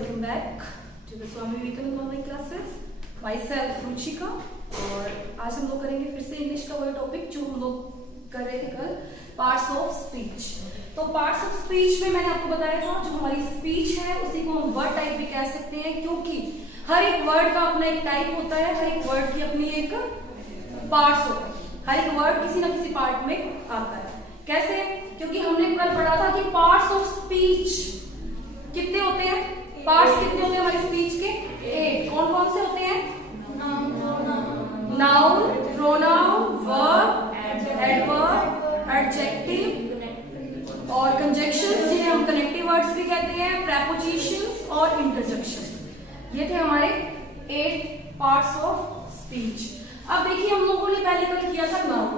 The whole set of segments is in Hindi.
welcome back to the Swami Vivekananda online classes. Myself Ruchika और आज हम लोग करेंगे फिर से इंग्लिश का वही टॉपिक जो हम लोग कर रहे थे कल, पार्ट्स ऑफ स्पीच। तो पार्ट्स ऑफ स्पीच में मैंने आपको बताया था जो हमारी स्पीच है उसी को हम वर्ड टाइप भी कह सकते हैं, क्योंकि हर एक वर्ड का अपना एक टाइप होता है, हर एक वर्ड की अपनी एक पार्ट्स होता है, हर एक वर्ड किसी ना किसी पार्ट में आता है। कैसे? क्योंकि हमने कल पढ़ा था कि पार्ट्स ऑफ स्पीच कितने होते हैं, पार्ट्स कितने होते हैं हमारी स्पीच के? 8। कौन कौन से होते हैं? Noun, pronoun, verb, adverb, adjective और कंजंक्शंस, जिन्हें हम कनेक्टिव वर्ड्स भी कहते हैं, प्रेपोजिशंस और इंटरजेक्शंस। ये थे हमारे 8 पार्ट्स ऑफ स्पीच। अब देखिए हम लोगों ने पहले कल किया था नाउन,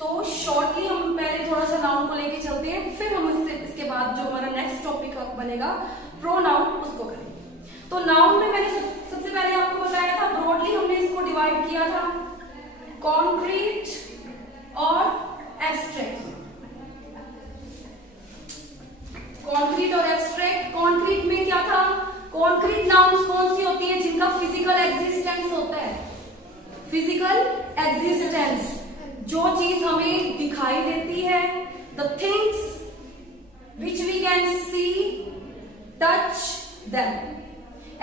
तो शॉर्टली हम पहले थोड़ा सा नाउन को लेके चलते हैं, फिर हम इसके बाद जो हमारा नेक्स्ट टॉपिक बनेगा प्रोनाउन उसको करेंगे। तो नाउन में मैंने सबसे पहले आपको बताया था, ब्रॉडली हमने इसको डिवाइड किया था कॉन्क्रीट और एब्स्ट्रैक्ट। कॉन्क्रीट और एब्स्ट्रैक्ट। कॉन्क्रीट में क्या था? कॉन्क्रीट नाउन्स कौन सी होती है? जिनका फिजिकल एग्जिस्टेंस होता है। फिजिकल एग्जिस्टेंस, जो चीज हमें दिखाई देती है, the things which we can see, touch them.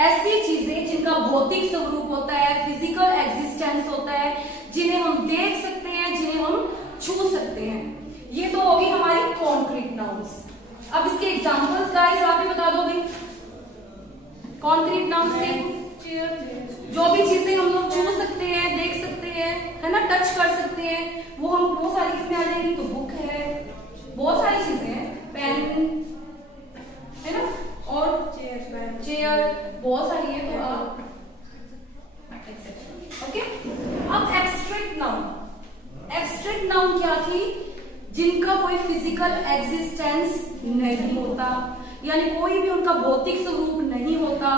ऐसी चीजें जिनका भौतिक स्वरूप होता है, फिजिकल एग्जिस्टेंस होता है, जिन्हें हम देख सकते हैं, जिन्हें हम छू सकते हैं, ये तो होगी हमारी कॉन्क्रीट नाउन्स। अब इसके एग्जांपल्स गाइस आप ही बता दो भाई। कॉन्क्रीट नाउन्स के जो भी चीजें हम लोग छू सकते हैं, देख सकते हैं, है ना, टच कर सकते हैं, वो हम बहुत सारी किसमें आ जाएंगी? तो बुक है, बहुत सारी चीजें हैं, पेन है ना, और चेयर बहुत सारी है। तो ओके। अब एब्स्ट्रैक्ट नाउन। एब्स्ट्रैक्ट नाउन क्या थी? जिनका कोई फिजिकल एग्जिस्टेंस नहीं होता, यानी कोई भी उनका भौतिक स्वरूप नहीं होता,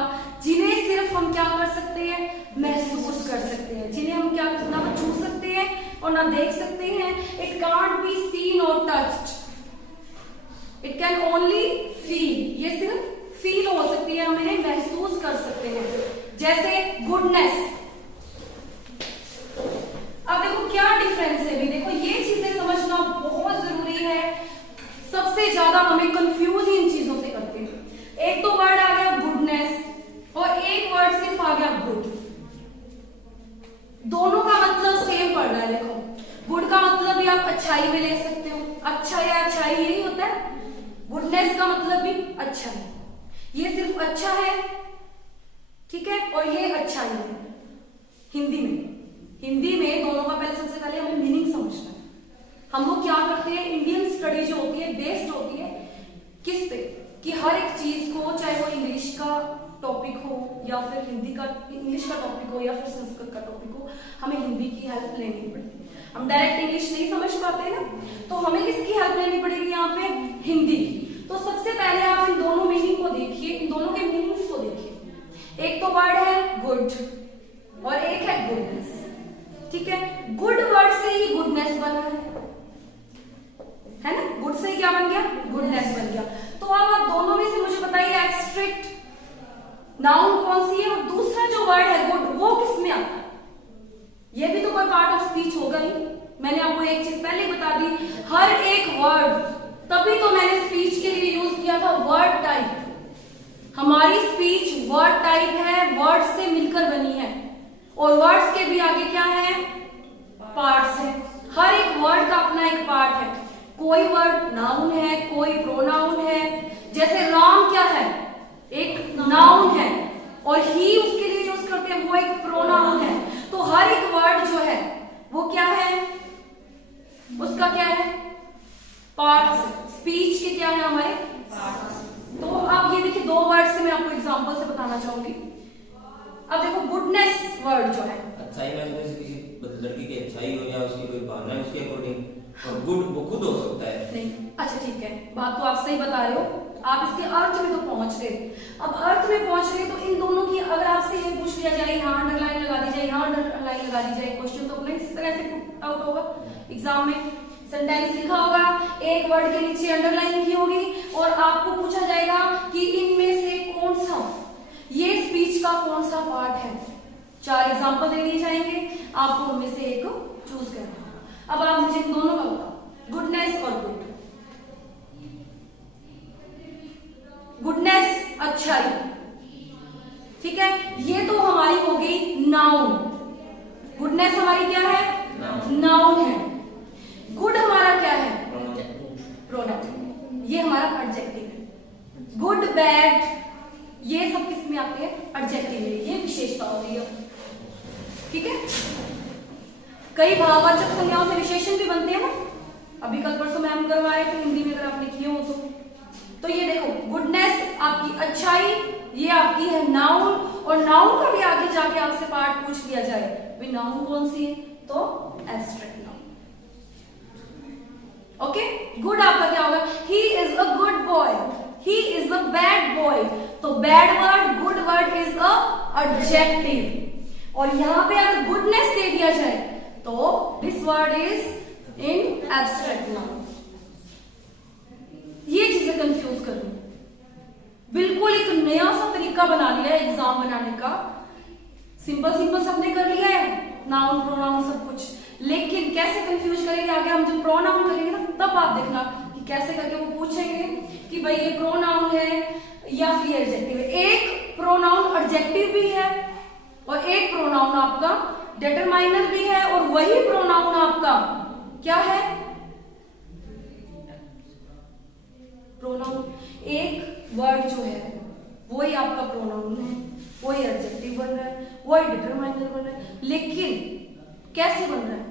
जिन्हें सिर्फ हम क्या कर सकते हैं? महसूस कर सकते हैं, जिन्हें हम क्या ना छू सकते हैं और ना देख सकते हैं। इट कांट बी सीन और touched, it can only feel. ये सिर्फ फील हो सकती है, हम इन्हें महसूस कर सकते हैं। जैसे गुडनेस। अब देखो क्या डिफरेंस है भी, देखो ये चीजें समझना बहुत जरूरी है। सबसे ज्यादा हमें कंफ्यूज इन चीजों से करते हैं। एक तो वर्ड आ गया गुडनेस और एक वर्ड सिर्फ आ गया गुड। दोनों का मतलब सेम पड़ रहा है। देखो गुड का मतलब भी आप अच्छाई में ले सकते हो, अच्छा या अच्छाई यही होता है। गुडनेस का मतलब भी अच्छा है, ये सिर्फ अच्छा है, ठीक है, और ये अच्छाई है। हिंदी में दोनों का पहले सबसे पहले हमें मीनिंग समझना है। हम लोग क्या करते हैं, इंडियन स्टडी जो होती है बेस्ड होती है किस पे? कि हर एक चीज को, चाहे वो इंग्लिश का टॉपिक हो या फिर इंग्लिश का टॉपिक हो या फिर संस्कृत का टॉपिक हो, हमें हिंदी की हेल्प लेनी पड़ती है। हम डायरेक्ट इंग्लिश नहीं समझ पाते ना, तो हमें किसकी हेल्प लेनी पड़ेगी यहाँ पे? हिंदी की। तो सबसे पहले आप इन दोनों मीनिंग को देखिए, इन दोनों के मीनिंग्स को देखिए। एक तो वर्ड है गुड और एक है गुडनेस, ठीक है। गुड वर्ड से ही गुडनेस बना है ना, गुड से ही क्या बन गया? गुडनेस बन गया। तो अब आप दोनों में से मुझे बताइए एब्स्ट्रैक्ट नाउन कौन सी है और दूसरा जो वर्ड है गुड, वो किस में आता है? ये भी तो कोई पार्ट ऑफ स्पीच होगा ही। मैंने आपको एक चीज पहले ही बता दी, हर एक वर्ड, तभी तो मैंने स्पीच के लिए यूज किया था वर्ड टाइप। हमारी स्पीच वर्ड टाइप है, वर्ड से मिलकर बनी है, और वर्ड्स के भी आगे क्या है? पार्ट्स है। हर एक वर्ड का अपना एक पार्ट है। कोई वर्ड नाउन है, कोई प्रोनाउन है। जैसे राम क्या है? एक नाउन है, और ही उसके लिए यूज करते हैं, वो एक प्रोनाउन है। तो हर एक वर्ड जो है वो क्या है? उसका क्या है? पार्ट्स। स्पीच के क्या है हमारे? पार्ट्स। तो अब ये देखिए, 2 वर्ड से मैं आपको एग्जांपल से बताना चाहूंगी। अब देखो गुडनेस वर्ड जो है, अच्छाई में किसी लड़की की अच्छाई हो या उसकी कोई भावना है उसके अकॉर्डिंग, और गुड वो खुद हो सकता है। नहीं, अच्छा ठीक है, बात तो आप सही बता रहे हो, आप इसके अर्थ में तो पहुंच गए। अब अर्थ में पहुंच गए तो इन दोनों की अगर आपसे ये पूछ लिया जाए, यहाँ अंडरलाइन लगा दी जाए, यहाँ अंडरलाइन लगा दी जाए, क्वेश्चन तो अपने इस तरह से पुट आउट होगा एग्जाम में। सेंटेंस लिखा होगा, एक वर्ड के नीचे अंडरलाइन की होगी और आपको पूछा जाएगा कि इनमें से कौन सा ये स्पीच का कौन सा पार्ट है। 4 एग्जाम्पल दे दिए जाएंगे, आपको उनमें से एक चूज करना होगा। अब आप मुझे इन दोनों का बताओ, गुडनेस और गुड। गुडनेस अच्छाई, ठीक है, ये तो हमारी हो गई नाउन। गुडनेस हमारी क्या है, नाउन है। गुड हमारा क्या है, प्रोनाउन, ये हमारा एडजेक्टिव है। गुड बैड ये सब किस में आते हैं, एडजेक्टिव में, ये विशेषता होती है, ठीक है। कई भाववाचक संज्ञाओं से विशेषण भी बनते हैं ना, अभी कल परसों मैम करवाए थे हिंदी में, अगर आपने किए हो तो ये देखो गुडनेस आपकी अच्छाई, ये आपकी है नाउन, और नाउन का भी आगे जाके आपसे पार्ट पूछ लिया जाए भी नाउन कौन सी है, तो एब्स्ट्रैक्ट नाउन। ओके, गुड आपका क्या होगा, he is a good boy, he is a bad boy, तो bad word good word is a adjective, और यहां पे अगर गुडनेस दे दिया जाए तो this word is in abstract noun. ये चीजें कंफ्यूज कर रही, बिल्कुल एक नया सा तरीका बना लिया है एग्जाम बनाने का। सिंपल सिंपल सबने कर लिया है, नाउन प्रोनाउन सब कुछ, लेकिन कैसे कंफ्यूज करेंगे आगे हम जब प्रोनाउन करेंगे ना, तब आप देखना कि कैसे करके वो पूछेंगे कि भाई ये प्रोनाउन है या फिर एडजेक्टिव है। एक प्रोनाउन एडजेक्टिव भी है और एक प्रोनाउन आपका डिटरमाइनर भी है, और वही प्रोनाउन आपका क्या है, प्रोनाउन। एक वर्ड जो है वही आपका प्रोनाउन है, वही एडजेक्टिव बन रहा है, वही डिटरमाइनर बन रहा है, लेकिन कैसे बन रहा है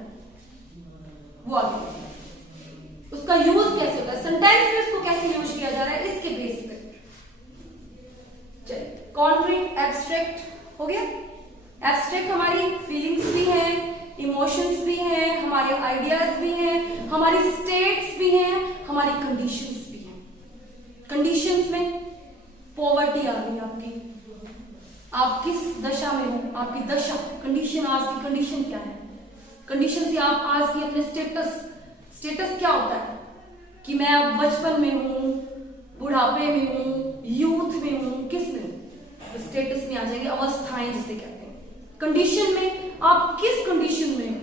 वो आगे, उसका यूज कैसे होता है, सेंटेंस में उसको कैसे यूज किया जा रहा है, इसके बेस पे। चलिए, कॉन्क्रीट एब्स्ट्रैक्ट हो गया। एब्स्ट्रैक्ट हमारी फीलिंग्स भी है, इमोशंस भी है, हमारे आइडियाज भी हैं, हमारी स्टेट्स भी हैं, हमारी कंडीशंस भी हैं। कंडीशंस में पॉवर्टी आ गई आपकी, आप किस दशा में हो, आपकी दशा, कंडीशन, आज की कंडीशन क्या है, कंडीशन से आप आज की अपने स्टेटस क्या होता है कि मैं अब बचपन में हूं, बुढ़ापे में हूं, यूथ में हूं, किस में हूं, स्टेटस में आ जाएंगे, अवस्थाएं जिसे कहते हैं। कंडीशन में आप किस कंडीशन में हो,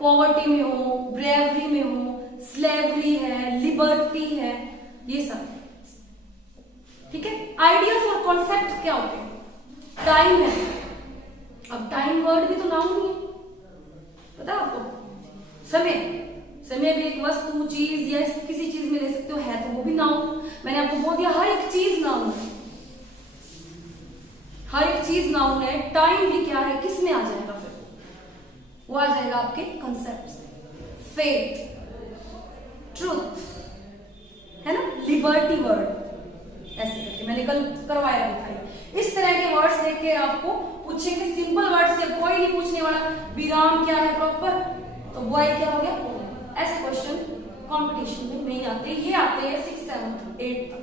पॉवर्टी में हो, ब्रेवरी में हो, स्लेवरी है, लिबर्टी है, ये सब, ठीक है। आइडियाज और कॉन्सेप्ट क्या होते हैं, टाइम है, अब टाइम वर्ड भी तो नाउन नहीं है, पता आपको। समय भी एक वस्तु, चीज या किसी चीज में ले सकते हो, है तो वो भी नाउन। मैंने आपको बोल दिया हर एक चीज नाउन है, हर एक चीज नाउन है। टाइम भी क्या है, किस में आ जाएगा फिर, वो आ जाएगा आपके कंसेप्ट, फेथ, ट्रुथ, है ना, लिबर्टी वर्ड, ऐसे करके मैंने कल करवाया भी था। इस तरह के वर्ड्स देख के आपको पूछेंगे, सिंपल वर्ड से कोई नहीं पूछने वाला, विराम क्या है प्रॉपर, तो बॉय क्या हो गया, ऐसे क्वेश्चन कंपटीशन में नहीं आते, ये आते हैं 6th 7th 8th तक,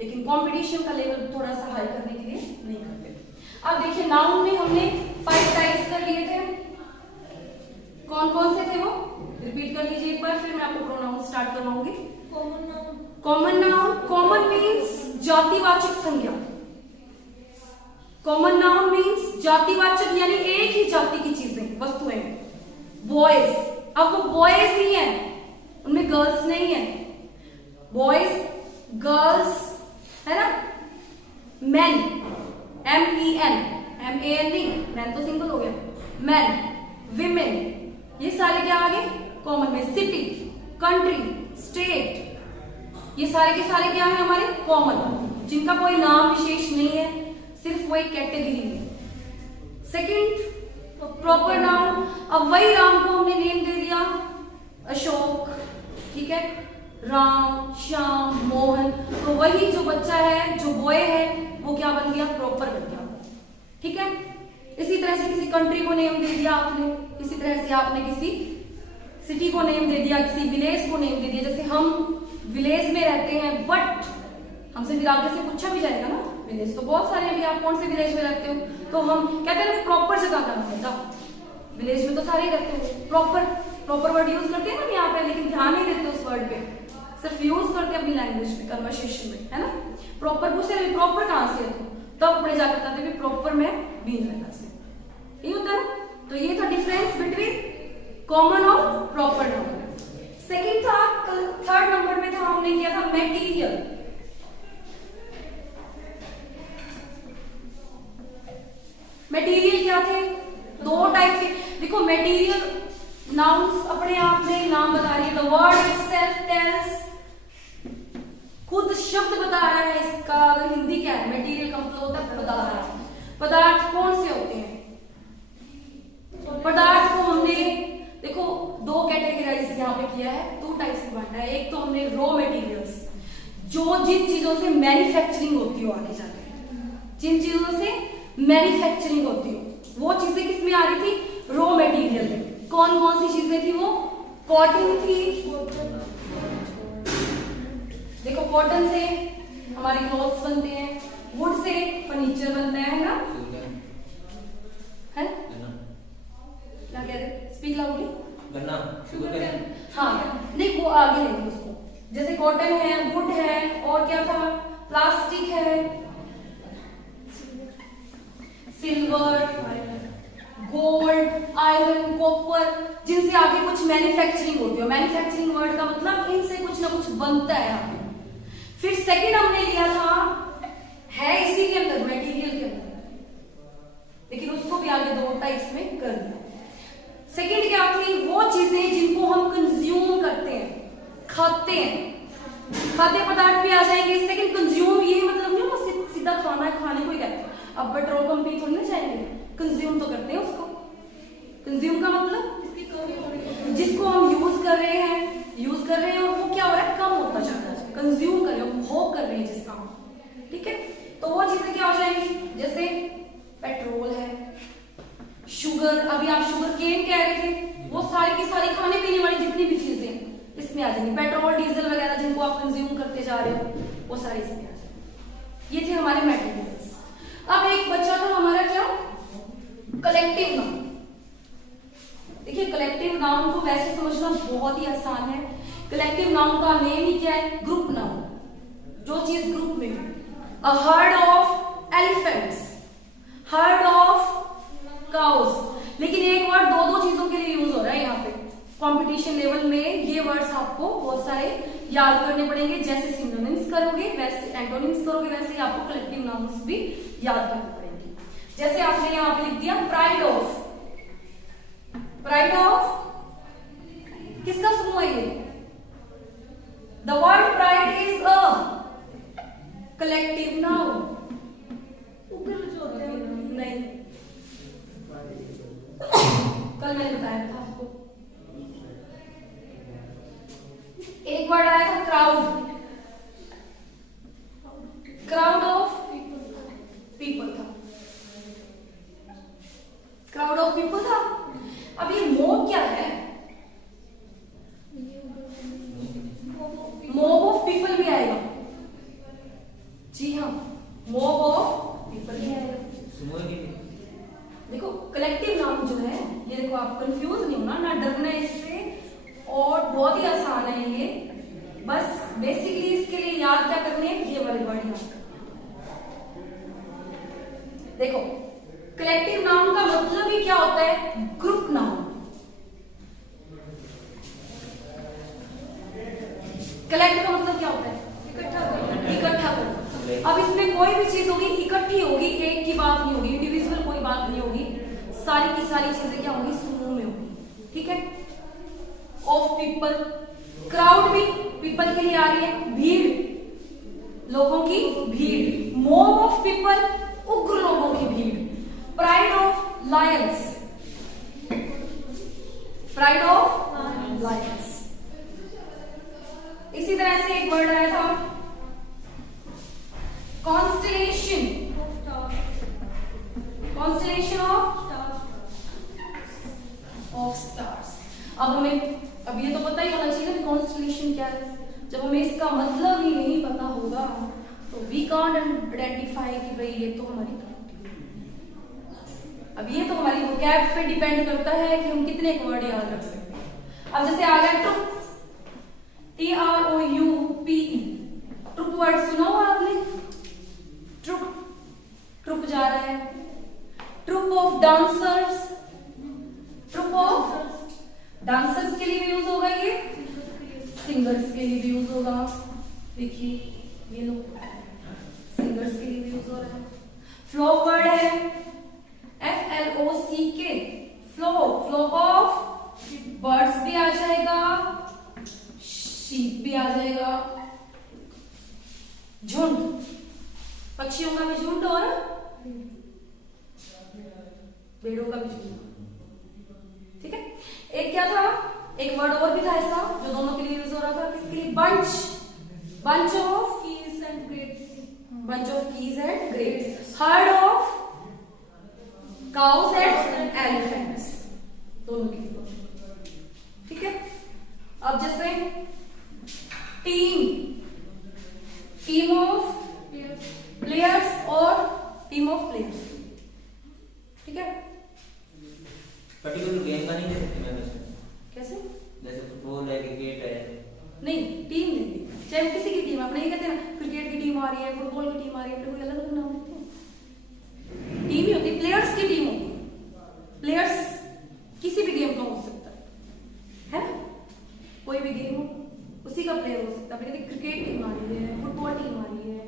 लेकिन कंपटीशन का लेवल थोड़ा सा हाई करने के लिए नहीं करते। अब देखिए, नाउन में हमने 5 टाइप्स कर लिए थे, कौन कौन से थे वो रिपीट कर लीजिए एक बार, फिर मैं आपको प्रोनाउन स्टार्ट करवाऊंगी। कॉमन नाउन, कॉमन मीन्स जातिवाचक संज्ञा, कॉमन नाउन मीन्स जातिवाचक, यानी एक ही जाति की चीजें, वस्तुएं। बॉयज, अब वो बॉयज ही है, उनमें गर्ल्स नहीं है, बॉयज, गर्ल्स, है ना। मैन, MEN, MAN नहीं, मैन तो सिंगल हो गया, मैन, विमेन, ये सारे क्या आ गए कॉमन में। सिटी, कंट्री, स्टेट, ये सारे के सारे क्या है हमारे कॉमन, जिनका कोई नाम विशेष नहीं है, सिर्फ वो एक कैटेगरी है। सेकंड, प्रॉपर नाउन, अब वही राम को हमने नेम दे दिया अशोक, ठीक है, राम, श्याम, मोहन, तो वही जो बच्चा है, जो बॉय है, वो क्या बन गया, प्रॉपर बन गया, ठीक है। इसी तरह से किसी कंट्री को नेम दे दिया आपने, इसी तरह से आपने किसी सिटी को नेम दे दिया, किसी विलेज को नेम दे दिया। जैसे हम विलेज में रहते हैं, बट हमसे फिर आगे से पूछा भी जाएगा ना, विलेज तो बहुत सारे हैं, आप कौन से विलेज में रहते हो, तो हम कहते हैं प्रॉपर जगह का नाम होता, विलेज में तो सारे ही रहते हो, प्रॉपर वर्ड यूज करते हैं ना यहाँ पे, लेकिन ध्यान नहीं देते उस वर्ड पे, सिर्फ यूज करते हैं अपनी लैंग्वेज में, कन्वर्सेशन में, है ना। प्रॉपर पूछते हैं प्रॉपर कहां से है, तब अपने जाकर बताते हैं प्रॉपर में बीन से, ये होता है ना। तो ये था डिफरेंस बिटवीन कॉमन और प्रॉपर नाउन। सेकंड था, थर्ड नंबर पे था, हमने किया था मटेरियल। मटेरियल क्या थे, दो टाइप के। देखो मटेरियल नाउन्स अपने आप में नाम बता रही है, द वर्ड इटसेल्फ टेल्स, खुद शब्द बता रहा है इसका। अगर हिंदी क्या है, मटेरियल का मतलब होता है पदार्थ। पदार्थ कौन से होते हैं, पदार्थ को हमने देखो दो कैटेगराइज यहाँ पे किया है, टू टाइप्स से बांटा है। एक तो हमने रॉ मटेरियल्स, जो जिन चीजों से मैन्युफैक्चरिंग होती हो आगे जाके, जिन चीजों से मैन्युफैक्चरिंग होती हो, वो चीजें किसमें आ रही थी, रॉ मटेरियल में। कौन कौन सी चीजें थी वो, कॉटन थी, देखो कॉटन से हमारे क्लॉथ्स बनते हैं, वुड से फर्नीचर बनता है ना, है क्या कह रहे, स्पीक लाउडली। गन्ना, शुगर केन, हाँ नहीं वो आगे लेंगे उसको, जैसे कॉटन है, वुड है, और क्या था, प्लास्टिक है, सिल्वर, गोल्ड, आयरन, कॉपर, जिनसे आगे कुछ मैन्युफैक्चरिंग होती है। मैन्युफैक्चरिंग वर्ड का मतलब इनसे कुछ ना कुछ बनता है आगे। फिर सेकंड हमने लिया था, है इसी के अंदर, मटेरियल के अंदर, लेकिन उसको भी आगे दो टाइप्स में कर दिया। सेकंड क्या थी, वो चीजें जिनको हम कंज्यूम करते हैं, खाते हैं, खाद्य पदार्थ भी आ जाएंगे। सेकंड कंज्यूम, ये मतलब नहीं वो सीधा खाना है, खाने को ही कहते हैं। अब पेट्रोल पंप भी थोड़ी ना जाएंगे, कंज्यूम तो करते हैं उसको। कंज्यूम का मतलब जिसको हम यूज कर रहे हैं और वो क्या हो रहा है, कम होता जा रहा है, कंज्यूम कर रहे हैं, भोग कर रहे हैं जिसका, ठीक है। तो वो चीजें क्या हो जाएंगी, जैसे पेट्रोल है, शुगर, अभी आप शुगर केन कह रहे थे, वो सारी की सारी खाने पीने वाली जितनी भी चीजें इसमें आ जाएंगी। पेट्रोल डीजल वगैरह जिनको आप कंज्यूम करते जा रहे हो, वो सारे इसमें आ जाएंगे। ये थे हमारे मटेरियल्स। अब एक बच्चा था हमारा क्या, कलेक्टिव नाउन। देखिए कलेक्टिव नाउन को वैसे समझना बहुत ही आसान है। कलेक्टिव नाउन का नेम ही क्या है, ग्रुप नाउन, जो चीज ग्रुप में है। A herd of elephants, heard of cows. लेकिन एक वर्ड दो दो चीजों के लिए यूज हो रहा है यहाँ पे। कंपटीशन लेवल में ये वर्ड्स आपको बहुत सारे याद करने पड़ेंगे। जैसे सिनोनिम्स करोगे वैसे, एंटोनिम्स करोगे वैसे ही आपको कलेक्टिव नाउन्स भी याद करने पड़ेंगे। जैसे आपने यहाँ पे लिख दिया प्राइड ऑफ, प्राइड ऑफ किसका समूह है ये, the word pride is a collective noun. नहीं, कल मैंने बताया था आपको। एक वर्ड आया था क्राउड, क्राउड ऑफ पीपल था, क्राउड ऑफ पीपल था। अब ये मोब क्या है, मोब ऑफ पीपल भी आएगा, जी हाँ मोब ऑफ पीपल भी आएगा। देखो कलेक्टिव नाउन जो है ये, देखो आप कंफ्यूज नहीं होना, ना डरना इससे, और बहुत ही आसान है ये। बस बेसिकली इसके लिए याद क्या करने हैं, ये वाले वर्ड याद करने। देखो कलेक्टिव नाउन का मतलब ही क्या होता है, ग्रुप नाउन। कलेक्ट का मतलब क्या होता है, इकट्ठा करना। अब इसमें कोई भी चीज होगी इकट्ठी होगी, एक की बात नहीं होगी, इंडिविजुअल कोई बात नहीं होगी, सारी की सारी चीजें क्या होंगी, समूह में होगी, ठीक है। ऑफ पीपल, क्राउड भी पीपल के लिए आ रही है, भीड़, लोगों की भीड़। मोब ऑफ पीपल, उग्र लोगों की भीड़। Pride of Lions, pride of Lions. इसी तरह से एक वर्ड आया था कॉन्स्टलेशन, कॉन्स्टलेशन ऑफ स्टार्स। अब हमें, अब ये तो पता ही होना चाहिए ना कॉन्स्टलेशन क्या है। जब हमें इसका मतलब ही नहीं पता होगा तो वी कांट आइडेंटिफाई कि भाई ये तो हमारी, अब ये तो हमारी वोकैब पे डिपेंड करता है कि हम कितने वर्ड याद रख सकते हैं। अब जैसे आ गया ट्रुप, TROUPE, ट्रुप वर्ड सुना हुआ आपने, डांसर्स, ट्रुप ऑफ डांसर्स के लिए भी यूज होगा ये, सिंगर्स के लिए भी यूज होगा। देखिए ये लो, सिंगर्स के लिए भी यूज हो रहा है। फ्लॉक वर्ड है FLOCK, flock, flock of birds भी आ जाएगा, शीप भी आ जाएगा, झुंड, पक्षियों का भी झुंड और भेड़ों का भी झुंड। ठीक है, एक क्या था, एक वर्ड और भी था ऐसा जो दोनों के लिए यूज हो रहा था, किसके लिए, bunch, bunch of keys and grapes, bunch of keys and grapes, heard of cows and elephants, दोनों के लिए। ठीक है, अब जैसे टीम, टीम ऑफ प्लेयर्स और टीम ऑफ प्लेयर्स। ठीक है, पर्टिकुलर गेम का नहीं दे सकते मैम इसमें? कैसे, जैसे फुटबॉल है, क्रिकेट है, नहीं टीम नहीं, चाहे किसी की टीम, अपने ये कहते हैं ना क्रिकेट की टीम आ रही है, फुटबॉल की टीम आ रही है, कोई अलग अलग नाम देते हैं, टीम ही होती है, प्लेयर्स की टीम होती है। प्लेयर्स किसी भी गेम का हो सकता है, कोई भी गेम हो उसी का प्लेयर हो सकता है। क्रिकेट टीम आ रही है, फुटबॉल टीम आ रही है,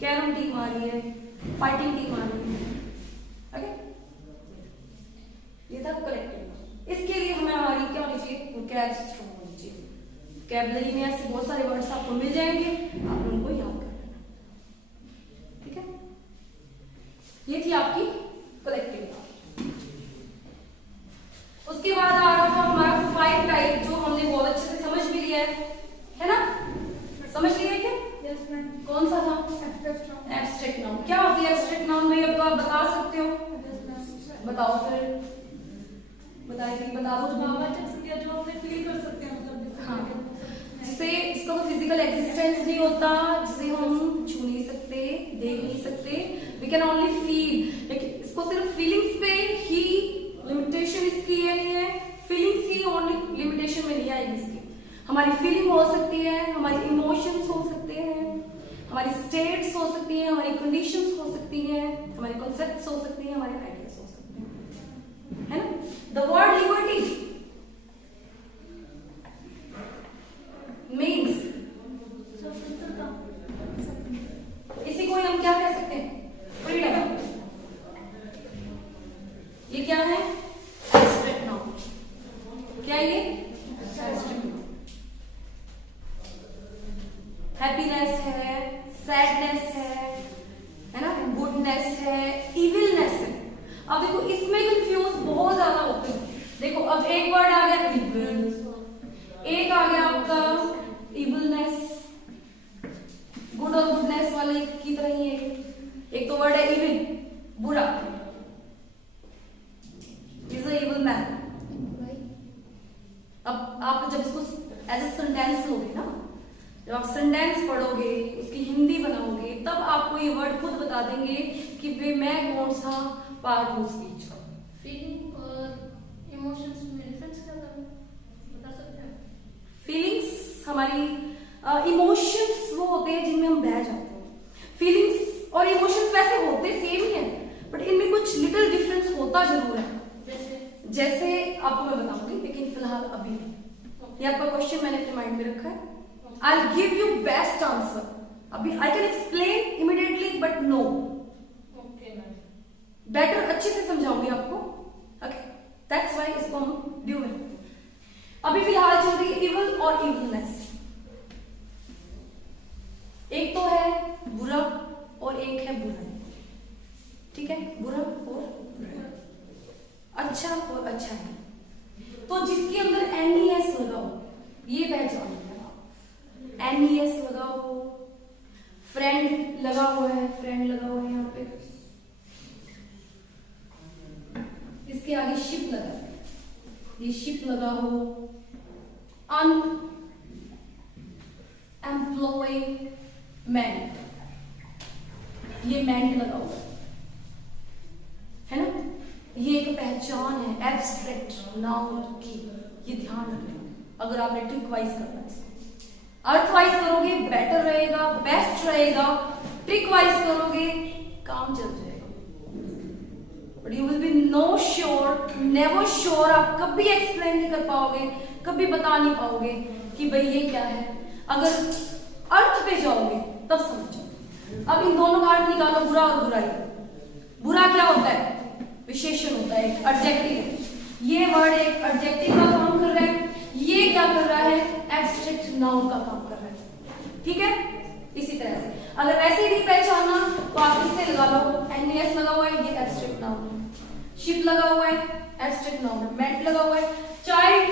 कैरम टीम आ रही है, फाइटिंग टीम आ रही है। ओके, ये था कलेक्टिव। इसके लिए हमें हमारी क्या होनी चाहिए, वोकैब स्ट्रांग होनी चाहिए। वोकैबुलरी में ऐसे बहुत सारे वर्ड्स आपको मिल जाएंगे, आप उनको याद कर लेना। ठीक है, ये थी आपकी कलेक्टिव। उसके बाद आ रहा था हमारा 5 टाइप, जो हमने बहुत अच्छे से समझ भी लिया है ना, समझ लिया है क्या? Yes ma'am. कौन सा था? Abstract noun. Abstract noun. क्या होती है एब्स्ट्रैक्ट नाउन भाई, अब आप बता सकते हो? बताओ फिर, बताइए, बता दो। जो हमने फील कर सकते हैं, मतलब हाँ, जिसे इसका कोई फिजिकल एग्जिस्टेंस नहीं होता, जिसे हम छू नहीं सकते, देख नहीं सकते, वी कैन ओनली फील। लेकिन इसको सिर्फ फीलिंग्स पे ही लिमिटेशन इसकी है, नहीं है, फीलिंग्स ही ओनली लिमिटेशन में नहीं आएगी इसकी। हमारी फीलिंग हो सकती है, हमारी इमोशंस हो सकते हैं, हमारी स्टेट्स हो सकती हैं, हमारी कंडीशंस हो सकती हैं, हमारे कॉन्सेप्ट्स हो सकती हैं, हमारे आइडियाज हो सकते हैं, है ना। द वर्ड लिबर्टी मीन्स, इसी को हम क्या कह सकते हैं, फ्रीडम। ये क्या है, एब्स्ट्रैक्ट नाउन। क्या ये एब्स्ट्रैक्ट नाउन? हैप्पीनेस है, सैडनेस है ना, गुडनेस है, इविलनेस है। अब देखो इसमें कंफ्यूज बहुत ज्यादा होते हैं। देखो अब एक वर्ड आ गया इविल, एक आ गया आपका इविलनेस, गुड और गुडनेस वाले की तरह ही है। एक तो वर्ड है इविल, बुरा, इज अ इविल मैन। अब आप जब इसको एज ए सेंटेंस लोगे ना, जब आप सेंटेंस पढ़ोगे, उसकी हिंदी बनाओगे, तब आपको ये वर्ड खुद बता देंगे कि वे मैं कौन सा पार्ट हूं स्पीच का। फीलिंग और इमोशंस में डिफरेंस क्या है, बता सकते हैं? फीलिंग्स हमारी, इमोशंस वो होते हैं जिनमें हम बह जाते हैं। फीलिंग्स और इमोशंस वैसे होते सेम ही है, बट इनमें कुछ लिटिल डिफरेंस होता जरूर है। जैसे आपको मैं बताऊंगी, लेकिन फिलहाल अभी नहीं। ये आपका क्वेश्चन मैंने अपने माइंड में रखा है। I'll give you best answer. अभी I can explain immediately, but no. Okay ma'am. Better अच्छे से समझाऊंगी आपको। Okay, that's why इसको हम ड्यू में। अभी फिलहाल चल रही है इवल और इवलनेस। एक तो है बुरा और एक है बुरा। ठीक है, बुरा और बुरा, अच्छा और अच्छा है। तो जिसके अंदर NES लगाओ, ये पहचान, NES लगाओ, फ्रेंड लगा हुआ है, फ्रेंड लगा हुआ है यहाँ पे, इसके आगे शिप लगा है, ये शिप लगा हो, अनएम्प्लॉयमेंट, ये मेंट लगा हुआ है ना। ये एक पहचान है एब्स्ट्रैक्ट नाउन की, ये ध्यान रखना अगर आपने ट्रिक वाइज करना है। अर्थ वाइज करोगे बेटर रहेगा, बेस्ट रहेगा, ट्रिक वाइज करोगे काम चल जाएगा, but you will be no never sure, आप कभी एक्सप्लेन नहीं कर पाओगे, कभी बता नहीं पाओगे कि भाई ये क्या है। अगर अर्थ पे जाओगे तब समझो। अब इन दोनों का अर्थ निकालो, बुरा और बुराई। बुरा क्या होता है? विशेषण होता है, एक एडजेक्टिव है। ये वर्ड एक एडजेक्टिव का काम कर रहा है, ये क्या कर रहा है? एब्स्ट्रैक्ट नाउन का काम कर रहा है। ठीक है, इसी तरह से अगर वैसे ही नहीं पहचाना तो आप इससे लगा लो, एनएस लगा हुआ है, ये एब्स्ट्रैक्ट नाउन है। शिप लगा हुआ है, एब्स्ट्रैक्ट नाउन है। मेंट लगा हुआ है। चाइल्ड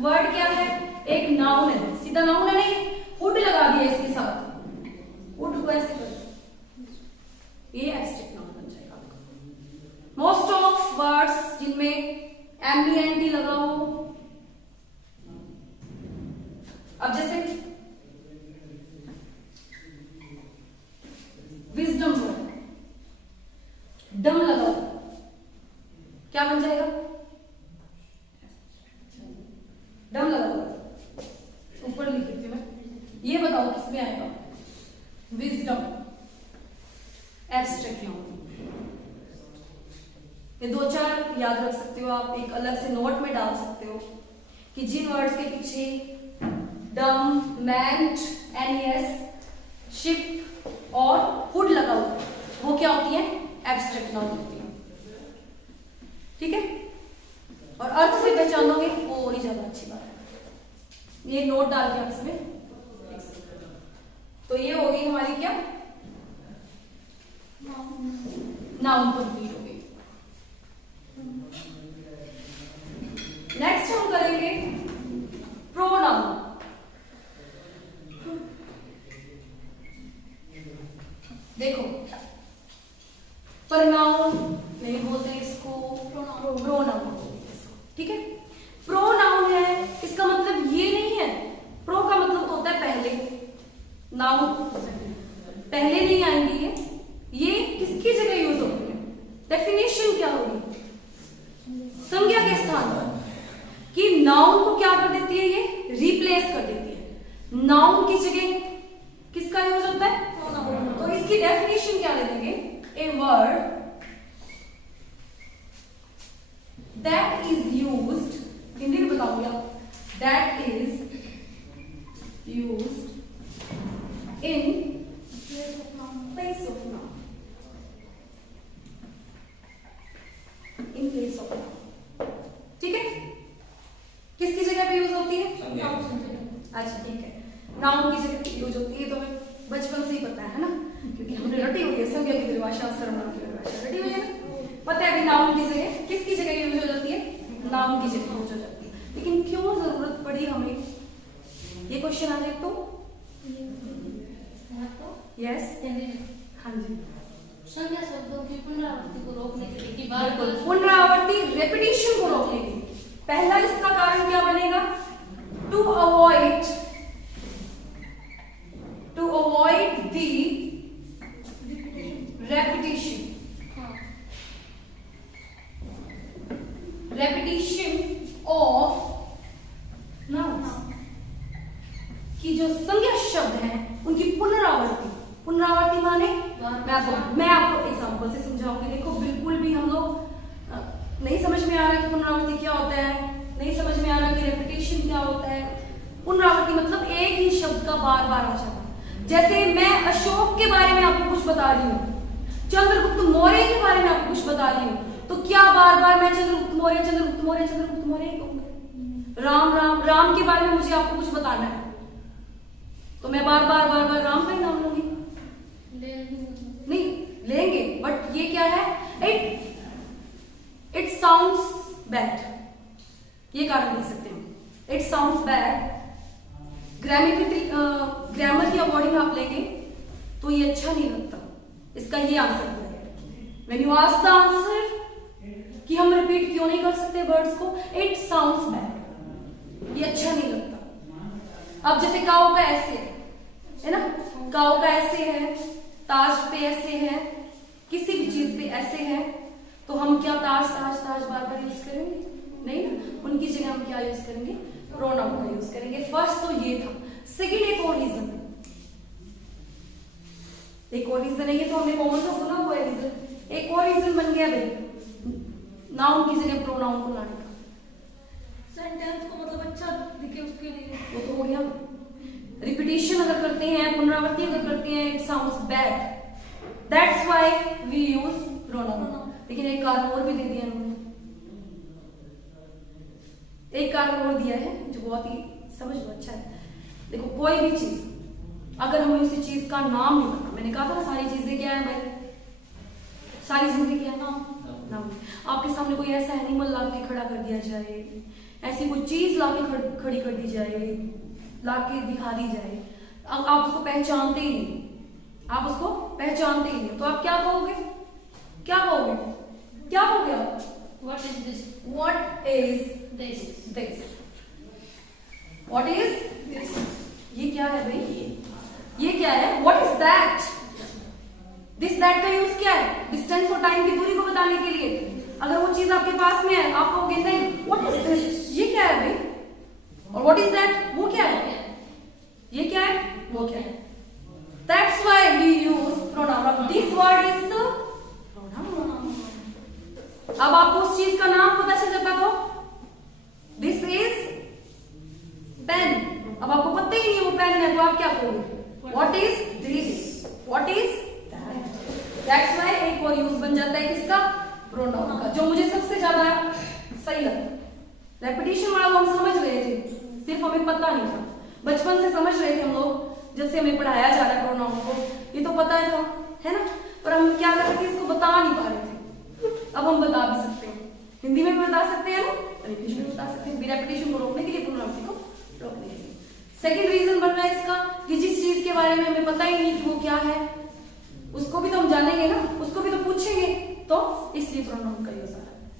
वर्ड क्या है? एक नाउन है, सीधा नाउन है नहीं, वुड लगा दिया इसके साथ, वुड को ऐसे कर, ये एब्स्ट्रैक्ट नाउन बन जाएगा आपका। मोस्ट ऑफ वर्ड्स जिनमें एमईएनटी लगा हो, अब जैसे विजडम वर्ड, डम लगा हो, क्या बन जाएगा? डम लगा हुआ, ऊपर लिख देती हूं मैं। ये बताओ किसमें आएगा? Wisdom, abstract noun. ये दो चार याद रख सकते हो आप, एक अलग से नोट में डाल सकते हो कि जिन वर्ड्स के पीछे डम, मेंट, एनएस, शिप और हुड लगा हुआ वो क्या होती है? एब्स्ट्रैक्ट नाउन होती है। ठीक है, और अर्थ से पहचानोगे वो और ही ज्यादा अच्छी बात है। ये नोट डाल के आप इसमें लिख सकते हो। तो ये होगी हमारी क्या? नाउन कंप्लीट हो गई। नेक्स्ट हम करेंगे प्रोनाउन। देखो, प्रनाउन नहीं बोलते इसको, प्रोनाउन बोलते हैं इसको। ठीक है, प्रोनाउन है, इसका मतलब ये नहीं है, प्रो का मतलब तो होता है पहले, नाउन पहले नहीं आएंगे ये किसकी जगह यूज होती है? डेफिनेशन क्या होगी? संज्ञा के स्थान पर, कि नाउन को क्या कर देती है? ये रिप्लेस कर देती है। नाउन की जगह किसका यूज होता है? तो इसकी डेफिनेशन क्या ले लेंगे? A word that is used, Hindi में बताऊंगा, that is used in place of noun, in place of noun. ठीक है, किसकी जगह पे यूज होती है? अच्छा ठीक है, नाउन की जगह यूज होती है। तो हमें बचपन से ही पता है ना, क्योंकि हमने रटी हुई है, संज्ञा की परिभाषा, सर्वनाम की परिभाषा रटी हुई है ना, पता है कि नाउन की जगह किसकी जगह यूज हो जाती है? नाउन की जगह यूज हो जाती है। लेकिन क्यों जरूरत पड़ी हमें? ये क्वेश्चन आ जाए तो यस, हाँ जी, संज्ञा शब्दों की पुनरावृत्ति को रोकने के लिए, बिल्कुल, पुनरावृत्ति, रेपिटेशन को रोकने के लिए। पहला इसका कारण क्या बनेगा? To avoid the repetition of nouns, कि जो संज्ञा शब्द हैं उनकी पुनरावृत्ति। पुनरावृत्ति माने मैं आपको एग्जांपल से समझाऊंगी। देखो, बिल्कुल भी हम लोग नहीं समझ में आ रहा कि पुनरावृत्ति क्या होता है, नहीं समझ में आ रहा कि रेपिटेशन क्या होता है। पुनरावृत्ति मतलब एक ही शब्द का बार बार आ जाना। जैसे मैं अशोक के बारे में आपको कुछ बता रही हूँ, चंद्रगुप्त मौर्य के बारे में आपको कुछ बता रही हूँ, तो क्या बार बार मैं चंद्रगुप्त मौर्य चंद्रगुप्त मौर्य चंद्रगुप्त मौर्य कहूंगा? राम राम राम के बारे में मुझे आपको कुछ बताना है, तो मैं बार बार राम का ही नाम लूंगी? नहीं लेंगे, बट ये क्या है? इट साउंड्स बैड, ये कारण दे सकते हैं। इट साउंड्स बैड, ग्रामर की अकॉर्डिंग आप लेंगे तो ये अच्छा नहीं लगता। इसका ये आंसर है, when you ask the answer कि हम रिपीट क्यों नहीं कर सकते वर्ड्स को, इट साउंड्स बैड, ये अच्छा नहीं लगता। अब जैसे काऊ का ऐसे है ना, काऊ का ऐसे है, ताज पे ऐसे है, किसी भी चीज पे ऐसे है, तो हम क्या ताज ताज ताज बार बार यूज करेंगे? नहीं ना, उनकी जगह हम क्या यूज करेंगे? प्रोनाउन का यूज करेंगे। फर्स्ट तो ये था। सेकंड एक और रीजन है, ये तो हमने कॉमन सा सुना हुआ है रीजन। एक और रीजन बन गया भाई, नाउन की जगह प्रोनाउन को लाने का। सेंटेंस को मतलब अच्छा दिखे उसके लिए। वो तो हो गया। रिपीटिशन अगर करते हैं, पुनरावृत्ति अगर करते हैं, it sounds bad, that's why we use pronoun. लेकिन एक कारण और भी दे दिया इन्होंने, एक कारण और दिया है जो बहुत ही समझ लो अच्छा है। देखो कोई भी चीज अगर हमें उसी चीज का नाम नहीं पता, मैंने कहा था ना सारी चीजें क्या है भाई, सारी चीजें क्या है नाम। आपके सामने कोई ऐसा एनिमल ला के खड़ा कर दिया जाए, ऐसी कोई चीज ला के खड़ी कर दी जाए, ला के दिखा दी जाए, अब आप उसको पहचानते ही नहीं, आप उसको पहचानते ही नहीं, तो आप क्या कहोगे, क्या कहोगे, क्या कहोगे आप? What is this? What is This. this? What is This. ये क्या है भाई, ये क्या है? What is that? This that का यूज क्या है? डिस्टेंस और टाइम की दूरी को बताने के लिए। अगर वो चीज आपके पास में है, आप कहोगे नहीं, What is this? ये क्या है भाई? और What is that? वो क्या है? ये क्या है? वो क्या है? That's why we use pronoun. अब this word is the pronoun. अब आपको उस चीज का नाम पता चल जाता तो दिस इज पेन। अब आपको पता ही नहीं है वो पेन है, तो आप क्या कहोगे? What is this, what is that. That's why एक और यूज बन जाता है किसका? प्रोनाउन का, जो मुझे सबसे ज्यादा सही लगा। रेपिटेशन वाला वो हम समझ रहे थे, सिर्फ हमें पता नहीं था, बचपन से समझ रहे थे हम लोग, जब से हमें पढ़ाया जा रहा है प्रोनाउन को, ये तो पता था, है ना, पर हम क्या कर रहे थे, इसको बता नहीं पा रहे थे। अब हम बता भी सकते हैं, हिंदी में भी बता सकते हैं ना, इंग्लिश में भी बता सकते हैं, रेपिटेशन को रोकने के लिए, पुनरावृत्ति को रोकने के लिए। सेकंड रीजन बन रहा है इसका कि जिस चीज के बारे में हमें पता ही नहीं कि वो क्या है, उसको भी तो हम जानेंगे ना, उसको भी तो पूछेंगे, तो इसलिए प्रोनाउन का यूज आ रहा है।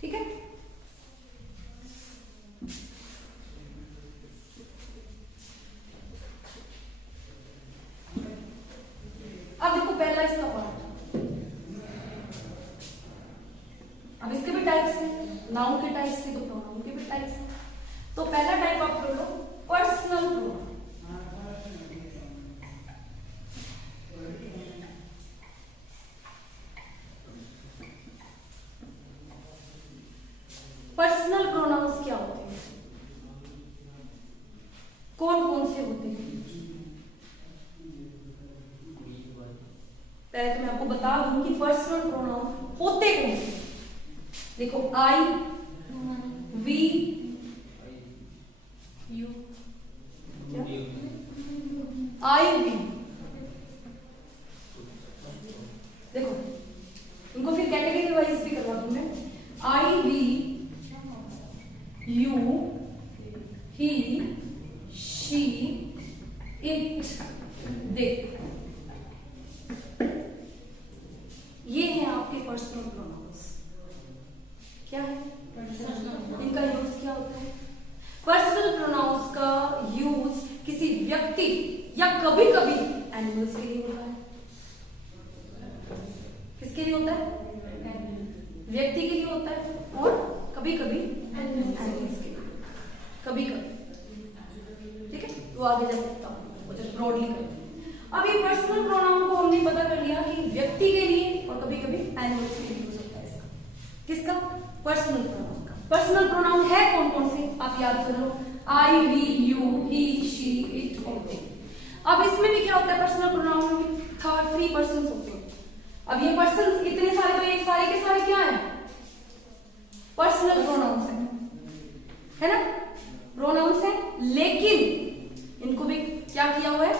ठीक है, अब देखो पहला इसका पार्ट, अब इसके भी टाइप्स हैं, नाउन के टाइप्स थे तो प्रोनाउन के भी टाइप्स हैं। तो पहला टाइप आप कर लो पर्सनल प्रोनाउन। पर्सनल प्रोनाउंस क्या होते हैं, कौन कौन से होते हैं? पहले तो मैं आपको बता दूं कि पर्सनल प्रोनाउन होते कौन से। देखो I, we, you, I we, देखो इनको फिर कैटेगरी वाइज भी करवा दूं मैं। I we, you, he, she, it, they, ये है आपके पर्सनल प्रोनाउंस। क्या है? इनका यूज क्या होता है? पर्सनल प्रोनाउंस का यूज किसी व्यक्ति या कभी कभी एनिमल्स के लिए होता है। किसके लिए होता है? व्यक्ति के लिए होता है, और कभी कभी एनिमल्स के लिए, कभी कभी। ठीक है, तो आगे जब देखता हूँ ब्रॉडली कर। अब ये पर्सनल प्रोनाउन को हमने पता कर लिया कि व्यक्ति के लिए और कभी कभी एनिमल्स के लिए यूज होता है इसका। किसका? पर्सनल प्रोनाउन का। पर्सनल प्रोनाउन है कौन कौन से, आप याद कर लो, I, we, you, he, she, it और दे। अब इसमें भी क्या होता है, पर्सनल प्रोनाउन में थ्री पर्सन्स होते हैं। अब ये पर्सन्स इतने सारे, तो ये सारे के सारे क्या है? पर्सनल प्रोनाउंस है ना, प्रोनाउंस है, लेकिन इनको भी क्या किया हुआ है,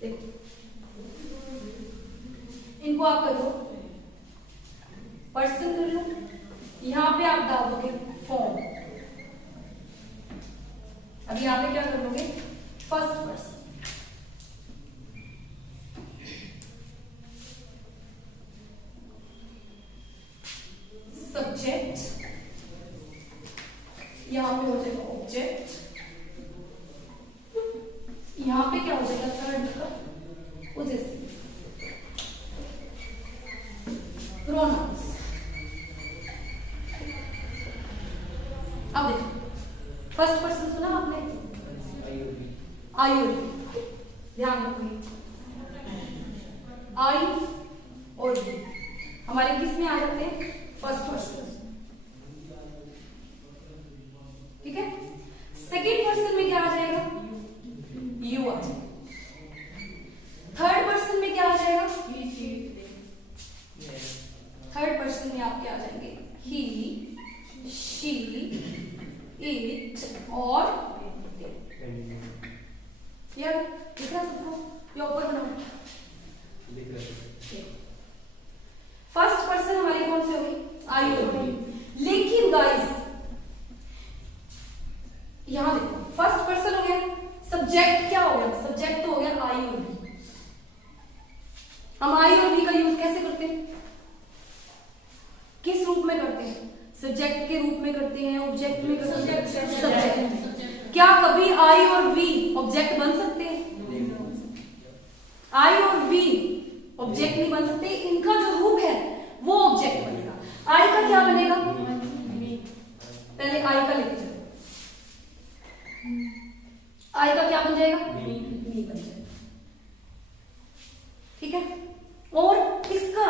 देखो इनको आप करो पर्सन कर लो, यहां पे आप डाल दोगे फॉर्म। अब यहां पे क्या कर लोगे? First person. सब्जेक्ट, यहां पे हो जाएगा ऑब्जेक्ट, यहां पे क्या हो जाएगा? थर्ड का पोजेसिव। प्रोनाउंस। अब देखो फर्स्ट पर्सन सुना आपने? आई, ध्यान रखो, आई और वी हमारे किस में आ जाते हैं? फर्स्ट पर्सन, ठीक है। सेकेंड पर्सन में क्या आ जाएगा? यू आ जाएगा। थर्ड पर्सन में क्या आ जाएगा? थर्ड पर्सन में आपके आ जाएंगे ही, शी, इट और यार दिख रहा सबको? या ऊपर बनाओ? फर्स्ट पर्सन हमारी कौन सी होगी? आई होगी। लेकिन गाइस यहां देखो, फर्स्ट पर्सन हो गया, सब्जेक्ट क्या हो गया? सब्जेक्ट तो हो गया आई और वी। हम आई और वी का यूज कैसे करते हैं? किस रूप में करते हैं? सब्जेक्ट के रूप में करते हैं, ऑब्जेक्ट में करते हैं, सब्जेक्ट। क्या कभी आई और वी ऑब्जेक्ट बन सकते हैं? आई और वी ऑब्जेक्ट नहीं बन सकते, इनका जो रूप है वो ऑब्जेक्ट बनेगा। आई का क्या बनेगा? पहले आई का लेके चलो। आई का क्या बन जाएगा? मी बन जाएगा, ठीक है। और इसका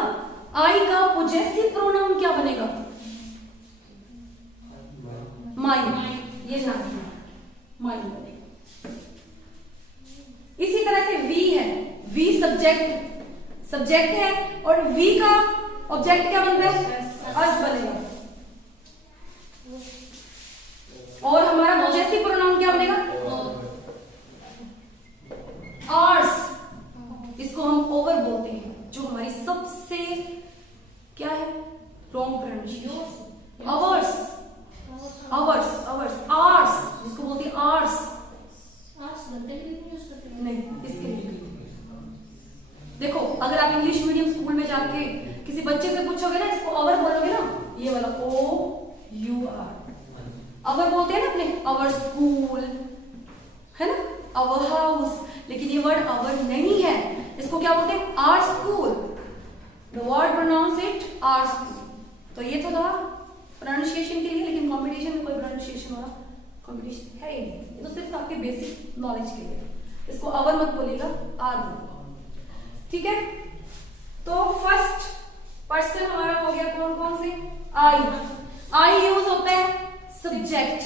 आई का पोजेसिव प्रोनाउन क्या बनेगा? माई। ये ध्यान, माई बनेगा। इसी तरह से वी है, वी सब्जेक्ट है और वी का ऑब्जेक्ट क्या बनता है? अस बनेगा। और हमारा पोजेसिव प्रोनाउन क्या बनेगा? आर्स। इसको हम ओवर बोलते हैं, जो हमारी सबसे क्या है? Wrong pronunciation. अवर्स, आर्स, जिसको बोलते हैं आर्स। नहीं, इसके लिए देखो, अगर आप इंग्लिश मीडियम स्कूल में जाके किसी बच्चे से पूछोगे ना, इसको अवर बोलोगे ना, ये वाला OUR अवर बोलते हैं ना अपने, अवर स्कूल है ना, अवर हाउस। लेकिन ये वर्ड अवर नहीं है, इसको क्या बोलते हैं? Our school. The word pronounce it our school. तो ये तो था प्रोनाउंसिएशन के लिए, लेकिन कॉम्पिटिशन में कोई प्रोनाउंसिएशन वाला कॉम्पिटिशन है ही नहीं, ये तो सिर्फ आपके बेसिक नॉलेज के लिए। इसको अवर मत बोलेगा, आर बोलेगा, ठीक है। तो फर्स्ट पर्सन हमारा हो गया कौन कौन से? आई यूज होता है सब्जेक्ट,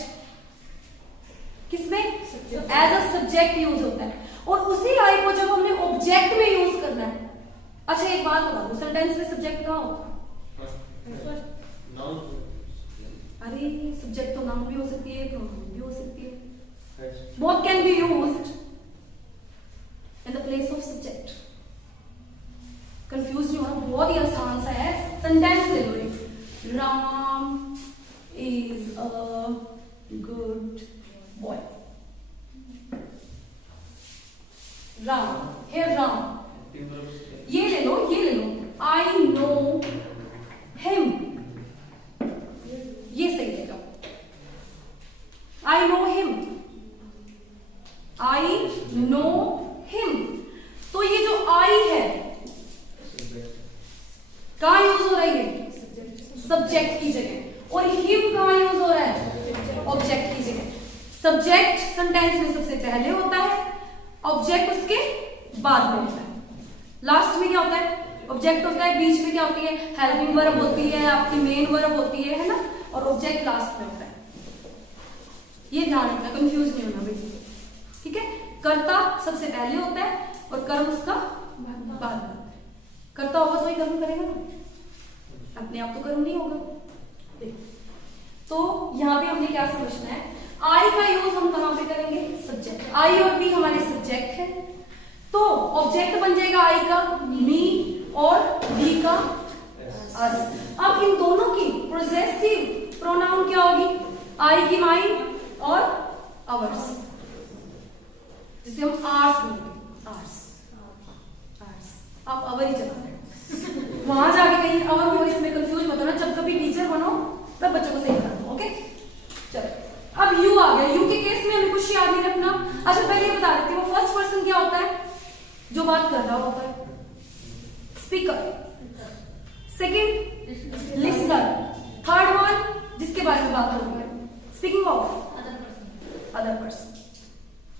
किसमें? एज अ सब्जेक्ट यूज होता है। और उसी आई को जब हमने ऑब्जेक्ट में यूज करना है, अच्छा एक बात बता दो, सेंटेंस में सब्जेक्ट कहाँ होता है? अरे सब्जेक्ट तो नाउन भी हो सकती है, प्रोनाउन भी हो सकती है। Both can be used in the place of subject. Confuse नहीं होना, बहुत ही आसान सा है। सेंटेंस ले लो, Ram is a good boy. Ram, here Ram, ये ले लो, आई नो हिम, ये सही रहेगा। I know him, I know him. तो ये जो आई है कहां यूज हो रही है? सब्जेक्ट की जगह। और हिम कहां यूज हो रहा है? ऑब्जेक्ट की जगह। सब्जेक्ट सेंटेंस में सबसे पहले होता है, ऑब्जेक्ट उसके बाद में होता है। लास्ट में क्या होता है? ऑब्जेक्ट होता है, बीच में क्या होती है? हेल्पिंग वर्ब होती है, आपकी मेन वर्ब होती है ना, और ऑब्जेक्ट लास्ट में होता है। ये ध्यान रखना, कंफ्यूज नहीं होना भाई, ठीक है। कर्ता सबसे पहले होता है और कर्म उसका बाद में। कर्ता होगा तो ही कर्म करेगा ना, अपने आप तो कर्म नहीं होगा। तो यहां पे हमने क्या समझना है? आई का यूज हम कहां पे करेंगे? सब्जेक्ट। आई और बी हमारे सब्जेक्ट है, तो ऑब्जेक्ट बन जाएगा आई का मी और बी का अस। अब इन दोनों की पोजेसिव प्रोनाउन क्या होगी? आई की माइन और अवर्स, जिसे हम आर्स बोलेंगे। आर्स आप अवर ही चला रहे हो, वहां जाके कहीं अवर हो इसमें कंफ्यूज मत होना। जब कभी टीचर बनो तब बच्चों को सही कर दो, ओके। चलो अब यू आ गया। यू के केस में हमें कुछ याद नहीं रखना। अच्छा पहले ये बता देती हूँ, वो फर्स्ट पर्सन क्या होता है? जो बात कर रहा होता है, speaker. Second listener. Third one जिसके बारे में बात हो रही है, speaking of other person.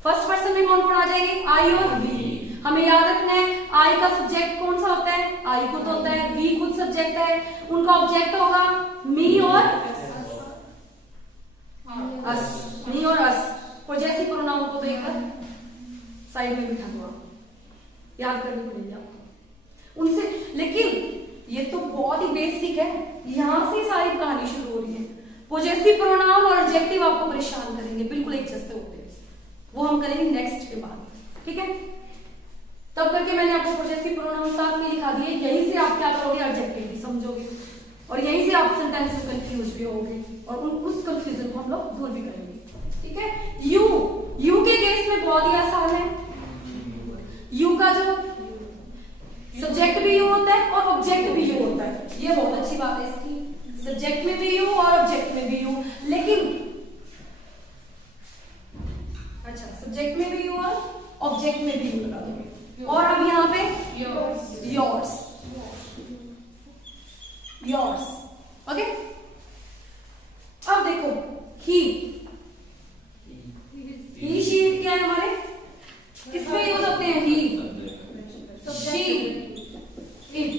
First person में कौन कौन आ जाएंगे? आई और वी। हमें याद रखना है आई का सब्जेक्ट कौन सा होता है, आई खुद होता है, वी खुद सब्जेक्ट है, उनका ऑब्जेक्ट होगा मी और अस, मी और अस। पॉजेसिव प्रोनाउन को तो एक बार साइड में बिठा दो, याद करनी पड़ेगी आपको उनसे। लेकिन ये तो बहुत ही बेसिक है, यहां से सारी कहानी शुरू हो रही है। पॉजेसिव प्रोनाउन और एडजेक्टिव आपको परेशान करेंगे, बिल्कुल एक जैसे होते हैं, वो हम करेंगे नेक्स्ट के बाद, ठीक है। तब करके मैंने आपको पॉजेसिव प्रोनाउन साथ में लिखा दिए, यहीं से आप क्या करोगे, एडजेक्टिव भी समझोगे और यहीं से आप सेंटेंस में कंफ्यूज भी होगे और उस कंफ्यूजन को हम लोग दूर भी करेंगे, ठीक है। यू के केस में बहुत ही आसान है। यू का जो सब्जेक्ट भी यू होता है और ऑब्जेक्ट भी यू होता है, ये बहुत अच्छी बात है इसकी। सब्जेक्ट में भी यू और ऑब्जेक्ट में भी यू, लेकिन अच्छा सब्जेक्ट में भी यू और ऑब्जेक्ट में भी यू लगा दोगे। और अब यहाँ पे योर्स, योर्स, ओके। अब देखो ही शी क्या है हमारे, किसमें यूज होते हैं ही, शी, इट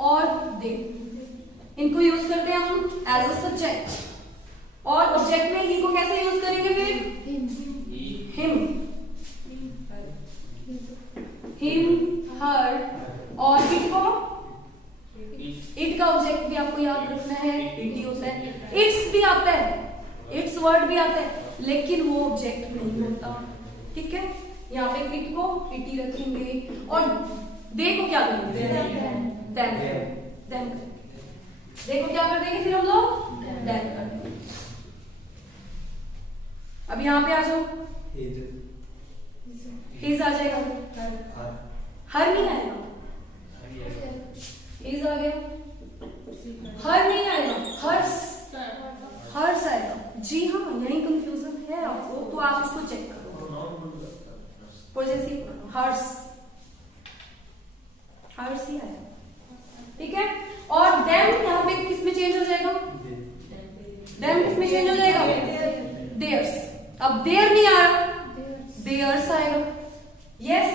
और दे, इनको यूज करते हैं हम एज अ सब्जेक्ट। और ऑब्जेक्ट में ही को कैसे यूज करेंगे फिर, हिम, हिम, हर। और इट को, इट का ऑब्जेक्ट भी आपको याद रखना है, इट यूज है। इट्स भी आता है, इट्स वर्ड भी आता है, लेकिन वो ऑब्जेक्ट नहीं होता, ठीक है। यहाँ पे इट को इट ही रखेंगे और दे को क्या करेंगे, देन देखो क्या कर देंगे फिर हम लोग, देन कर देंगे। अब यहाँ पे आ जाओ, हिज आ जाएगा, हर नहीं आएगा, हिज आ गया, हर नहीं आएगा, हर्स, हर्स आएगा। जी हाँ, यही कंफ्यूजन है आपको, तो आप इसको चेक करो। पॉजेसिव हर्स, हर्स ही आएगा, ठीक है। और देम यहाँ पे किस में चेंज हो जाएगा, देम किस में चेंज हो जाएगा, देयर्स। अब देयर नहीं आ रहा, देयर्स आएगा, यस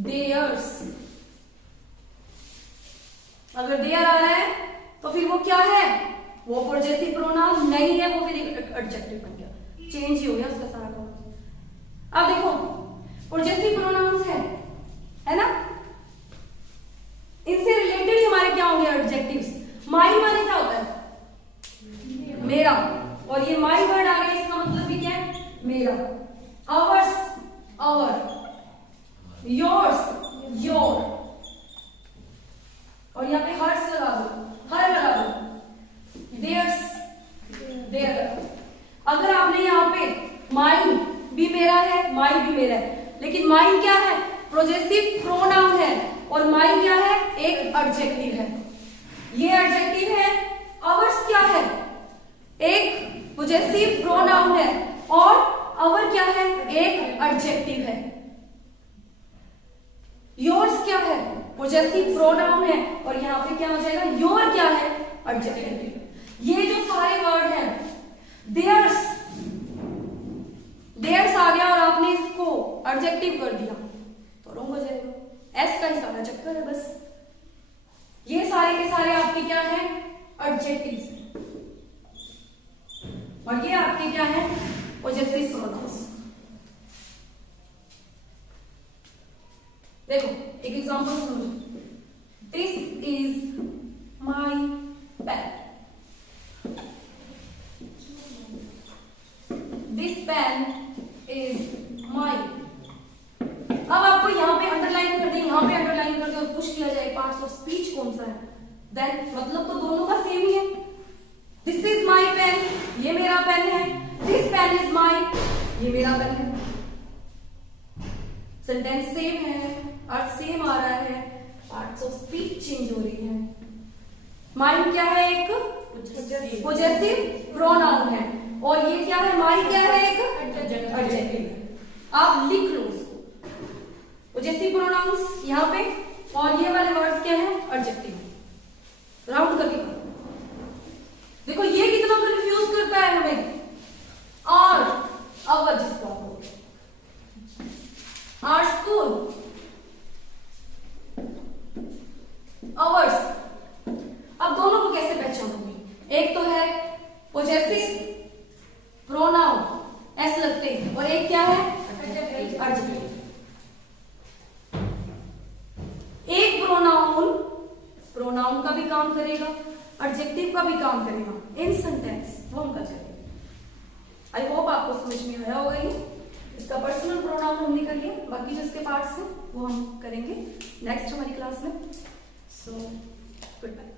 देयर्स। अगर देयर आ रहा है तो फिर वो क्या है, वो पॉजेसिव प्रोनाउन नहीं है, वो फिर एडजेक्टिव बन गया, चेंज ही हो गया उसका सारा काम। अब देखो पॉजेसिव प्रोनाउंस है ना, इनसे रिलेटेड ही हमारे क्या होंगे एडजेक्टिव्स। माई माने क्या होता है, मेरा, और ये माई वर्ड आ गया, इसका मतलब भी क्या है, मेरा। आवर्स, आवर, योर्स, योर, और यहाँ पे हर्स लगा दो, हर लगा दो, देयर्स, देयर। अगर आपने यहाँ पे माइन भी मेरा है, माई भी मेरा है, लेकिन माइन क्या है, पॉजेसिव प्रोनाउन है, और माई क्या है, एक एडजेक्टिव है, ये एडजेक्टिव है। आवर्स क्या है, एक पॉजेसिव प्रोनाउन है, और आवर क्या है, एक एडजेक्टिव है। योर्स क्या है, पॉजेसिव प्रोनाउन है, और यहाँ पे क्या हो जाएगा, योर क्या है, एडजेक्टिव। ये जो सारे वर्ड हैं, देयर्स, देयर्स आ गया और आपने इसको एडजेक्टिव कर दिया तो रॉन्ग हो जाएगा। एस का ही सारा चक्कर है बस। ये सारे के सारे आपके क्या हैं, एडजेक्टिव्स, और ये आपके क्या है, पॉजेसिव प्रोनाउंस। देखो एक एग्जांपल समझो, this is my pen, this pen is mine. अब आपको यहाँ पे अंडरलाइन कर दे, यहाँ पे अंडरलाइन कर दे और पूछ लिया जाए पार्ट्स ऑफ स्पीच कौन सा है, देन मतलब तो दोनों का सेम ही है। दिस इज माय पेन, ये मेरा पेन है, दिस पेन इज माइन, ये मेरा पेन है। सेंटेंस सेम है, अर्थ सेम आ रहा है, पार्ट्स ऑफ स्पीच चेंज हो रही है। माइन क्या है, एक पॉजेसिव प्रोनाउन है, और ये क्या है, माई क्या है, एक एडजेक्टिव। आप लिख लो उसको, पॉजेसिव प्रोनाउंस यहाँ पे, और ये वाले वर्ड्स क्या है, एडजेक्टिव। राउंड करके देखो ये कितना कंफ्यूज करता है हमें। और अवर जिसको आप बोलते हैं, पोजेसिव प्रोनाउन एस लगते हैं, और एक क्या है एडजेक्टिव। एक प्रोनाउन का भी काम करेगा, एडजेक्टिव का भी काम करेगा इन सेंटेंस, वो हम कल करेंगे। आई होप आपको समझ में आया होगा ये। इसका पर्सनल प्रोनाउन हमने कर लिया, बाकी जो इसके पार्ट्स हैं वो हम करेंगे नेक्स्ट हमारी क्लास में। So good bye.